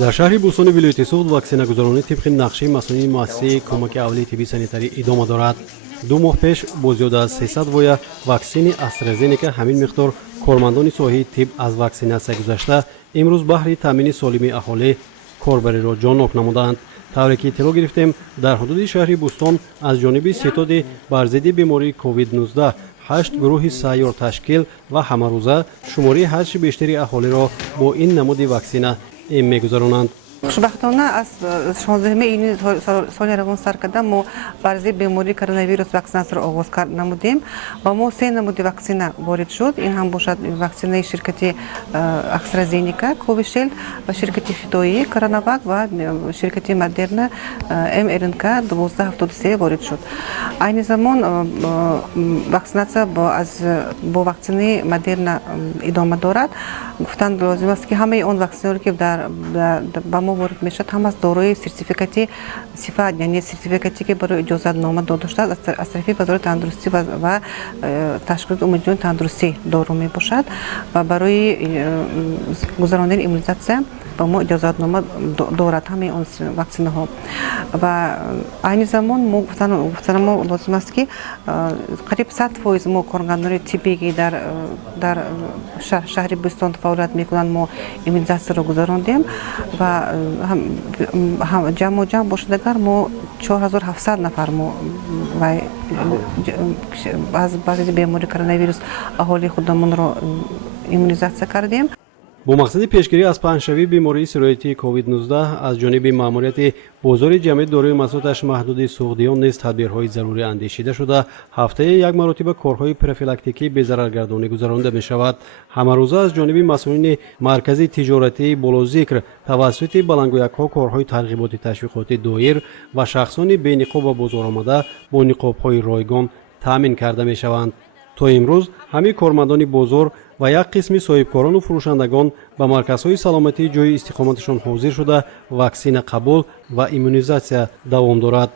дар шаҳри Бӯстони вилояти Суғд ваксинагузаронӣ тибқи нақшаи масъулини муассисаи кӯмаки аввалии тиббии санитарӣ идома дорад. 2 моҳ пеш бо зиёда аз 300 воя ваксини AstraZeneca ҳамин миқдор кормандони соҳаи тиб аз ваксинатсия гузашта имрӯз баҳри таъмини солимии аҳолӣ корбариро ҷоннок намуданд. тавре ки иттилоъ гирифтем, дар ҳудуди шаҳри Бӯстон аз ҷониби сетоди бар зидди бемории COVID-19 8 гурӯҳи сайёр ташкил ва ҳамарӯза шумории ҳарчи бештари аҳолиро бо ин намуди ваксина мегузаронанд. Хушбахтона аз 16 июни соли равон сар карда мо бар зидди бемории коронавирус ваксинасияро оғоз намудем ва мо 3 намуди ваксина ворид шуд. Ин ҳам бошад ваксинаи ширкати AstraZeneca, Covishield ва ширкати хитоии Coronavac ва ширкати Moderna mRNK 1273 ворид шуд. Айни замон ваксинация бо ваксинаи Moderna идома дорад. Гуфтан лозим аст ки ҳамаи он ваксинаҳое ки ба мо ворид мешавад ҳам аз дорои сертификати сифат, яъне сертификате ки барои иҷозатнома дода шудааст аз тарафи вазорати тандурустӣ ва ташкилоти умумиҷони тандурустӣ дору мебошад ва барои гузарондани иммунизатсия ба мо иҷозатнома дорад ҳамаи он ваксинаҳо. Ва айни замон мо гуфтанамо лозим аст ки қариб 100% мо коргаргарони тиббие ки дар шаҳри Бӯстон фаъолият мекунанд, мо иммунизатсияро гузарондем ва ҷамъ бошадагар мо 4700 нафар мо аз баъзи бемории коронавирус аҳолии худамонро иммунизатсия кардем. бо мақсади пешгирӣ аз паҳншавии бемории сироятии COVID-19 аз ҷониби маъмурияти бозори ҷамъияти дорои маҳсулоташ маҳдуди суғдиён низ тадбирҳои зарурӣ андешида шуда ҳафтае як маротиба корҳои профилактикии безараргардонӣ гузаронида мешавад. ҳамарӯза аз ҷониби масъулини маркази тиҷоратии болозикр тавассути балангӯякҳо корҳои тарғиботи ташвиқотӣ доир ва шахсони бениқоб ба бозор омада бо ниқобҳои ройгон таъмин карда мешаванд. то имрӯз ҳамаи кормандони бозор ва як қисми соҳибкорону фурӯшандагон ба марказҳои саломатии ҷои истиқоматашон ҳозир шуда ваксина қабул ва иммунизатсия давом дорад.